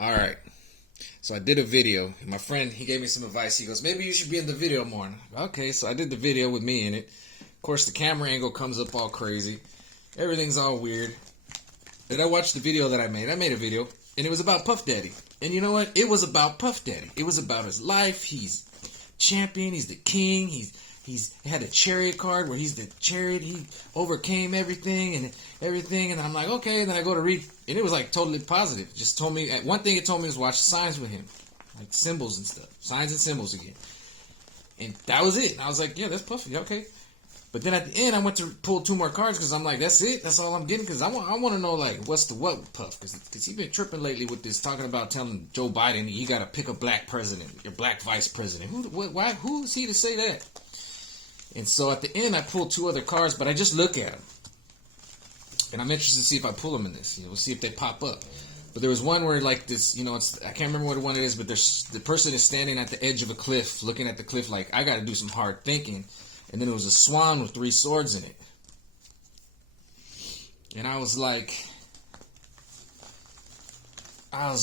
All right. So I did a video. My friend, he gave me some advice. He goes, maybe you should be in the video more. Okay, so I did the video with me in it. Of course, the camera angle comes up all crazy. Everything's all weird. And I watched the video that I made. I made a video, and it was about Puff Daddy. And you know what? It was about Puff Daddy. It was about his life. He's champion. He's the king. He's had a chariot card where he's the chariot. He overcame everything. And I'm like, okay. And then I go to read, and it was like totally positive. It just told me, one thing it told me was watch signs with him, like symbols and stuff, signs and symbols again. And that was it. And I was like, yeah, that's Puffy, okay. But then at the end, I went to pull 2 more cards because I'm like, that's it. That's all I'm getting. Because I want to know, like, what's the what with Puff? Because he's been tripping lately with this, talking about telling Joe Biden he got to pick a black president, your black vice president. Who is he to say that? And so at the end, I pulled 2 other cards, but I just look at them. And I'm interested to see if I pull them in this. We'll see if they pop up. But there was one where, like, this, I can't remember what one it is, but the person is standing at the edge of a cliff, looking at the cliff like, I got to do some hard thinking. And then it was a swan with 3 swords in it. And I was like, and I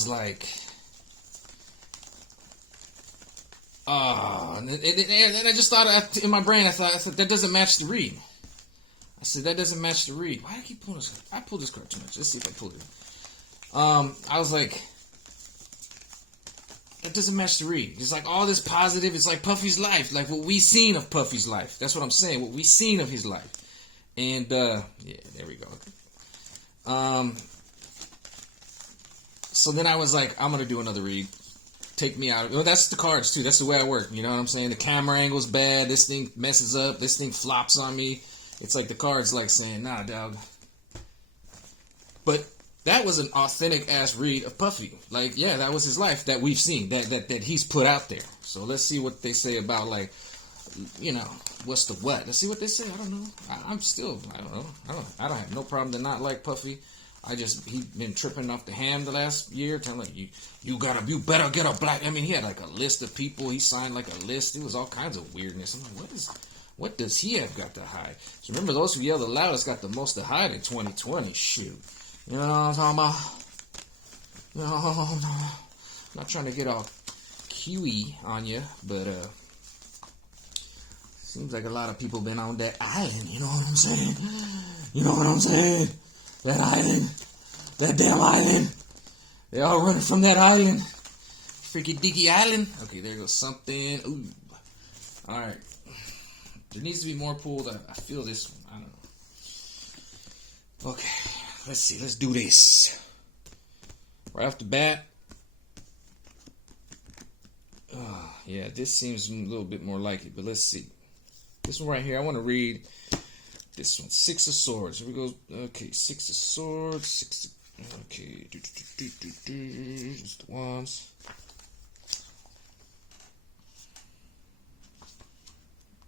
just thought, in my brain, I thought, that doesn't match the read. I said, that doesn't match the read. Why do I keep pulling this card? I pulled this card too much. Let's see if I pulled it. I was like, that doesn't match the read. It's like all this positive. It's like Puffy's life, like what we seen of Puffy's life. That's what I'm saying. What we seen of his life. And yeah, there we go. So then I was like, I'm gonna do another read. Take me out of it. Well, that's the cards too. That's the way I work. You know what I'm saying? The camera angle's bad. This thing messes up. This thing flops on me. It's like the cards like saying, nah, dog. But that was an authentic ass read of Puffy. Like, yeah, that was his life that we've seen, that he's put out there. So let's see what they say about, like, what's the what? Let's see what they say. I don't know. I don't know. I don't have no problem to not like Puffy. He been tripping off the ham the last year, telling like you better get a black. I mean, he had like a list of people. He signed like a list. It was all kinds of weirdness. I'm like, what does he have got to hide? So remember, those who yell the loudest got the most to hide in 2020. Shoot. You know what I'm talking about? I'm not trying to get all QE on you, but seems like a lot of people been on that island. You know what I'm saying? You know what I'm saying? That island. That damn island. They all running from that island. Freaky Dicky Island. Okay, there goes something. Ooh. Alright. There needs to be more pulled. I feel this one. I don't know. Okay. Let's see. Let's do this. Right off the bat. Yeah, this seems a little bit more like it, but let's see. This one right here, I want to read this one. 6 of Swords. Here we go. Okay, 6 of Swords. Okay. Just the ones.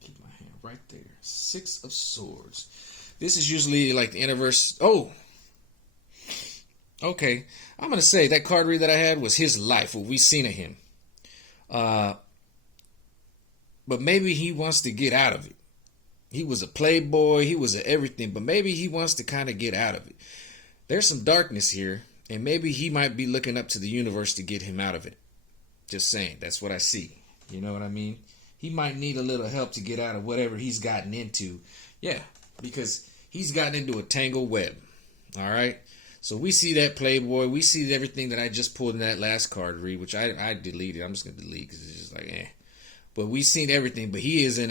Keep my hand right there. 6 of Swords. This is usually like the anniversary. Oh! Okay. I'm going to say that card read that I had was his life, what we seen of him. But maybe he wants to get out of it. He was a playboy. He was everything. But maybe he wants to kind of get out of it. There's some darkness here. And maybe he might be looking up to the universe to get him out of it. Just saying. That's what I see. You know what I mean? He might need a little help to get out of whatever he's gotten into. Yeah. Because he's gotten into a tangled web. All right? So we see that playboy. We see everything that I just pulled in that last card read, which I deleted. I'm just going to delete because it's just like, eh. But we've seen everything. But he is in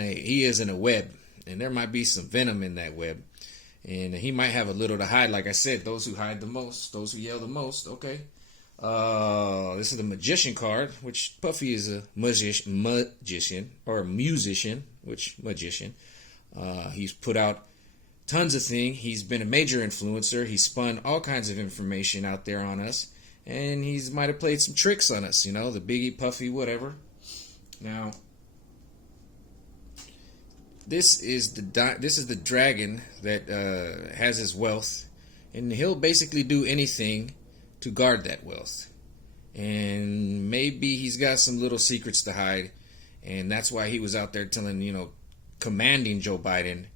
a web. And there might be some venom in that web. And he might have a little to hide. Like I said, those who hide the most, those who yell the most. Okay. This is the Magician card, which Puffy is a magician or a musician, he's put out tons of things. He's been a major influencer. He's spun all kinds of information out there on us. And he's might have played some tricks on us, the Biggie, Puffy, whatever. Now, this is the dragon that has his wealth, and he'll basically do anything to guard that wealth. And maybe he's got some little secrets to hide, and that's why he was out there telling, commanding Joe Biden.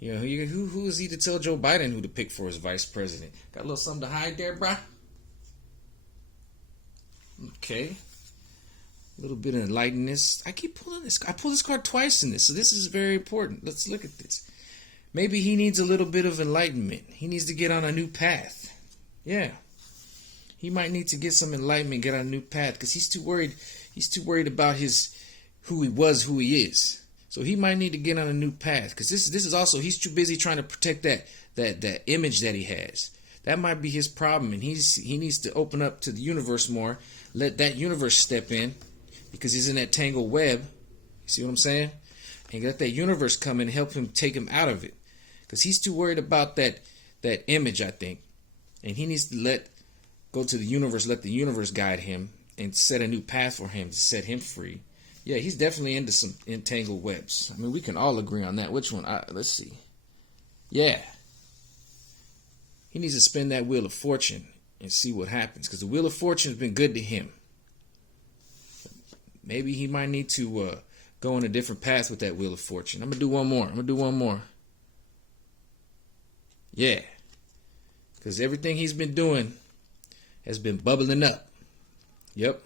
Who is he to tell Joe Biden who to pick for his vice president? Got a little something to hide there, bruh? Okay. A little bit of enlightenment. I keep pulling this. I pulled this card twice in this, so this is very important. Let's look at this. Maybe he needs a little bit of enlightenment. He needs to get on a new path. Yeah. He might need to get some enlightenment, get on a new path, because he's too worried. He's too worried about who he was, who he is. So he might need to get on a new path, because this is also, he's too busy trying to protect that image that he has. That might be his problem, and he needs to open up to the universe more. Let that universe step in, because he's in that tangled web. You see what I'm saying? And let that universe come in and help him take him out of it, because he's too worried about that image, I think. And he needs to go to the universe, let the universe guide him and set a new path for him to set him free. Yeah, he's definitely into some entangled webs. I mean, we can all agree on that. Which one? Let's see. Yeah. He needs to spin that Wheel of Fortune and see what happens, because the Wheel of Fortune has been good to him. Maybe he might need to go on a different path with that Wheel of Fortune. I'm going to do one more. Yeah. Because everything he's been doing has been bubbling up. Yep.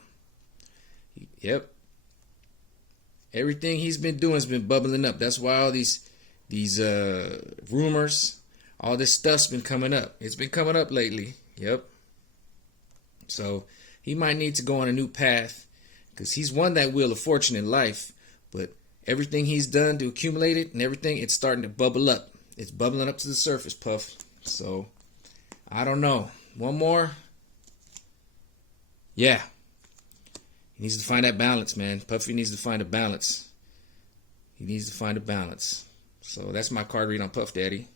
Everything he's been doing has been bubbling up. That's why all these rumors, all this stuff's been coming up. It's been coming up lately. Yep. So he might need to go on a new path, because he's won that Wheel of Fortune in life, but everything he's done to accumulate it and everything, it's starting to bubble up. It's bubbling up to the surface, Puff. So I don't know. One more. Yeah. He needs to find that balance, man. Puffy needs to find a balance. He needs to find a balance. So that's my card read on Puff Daddy.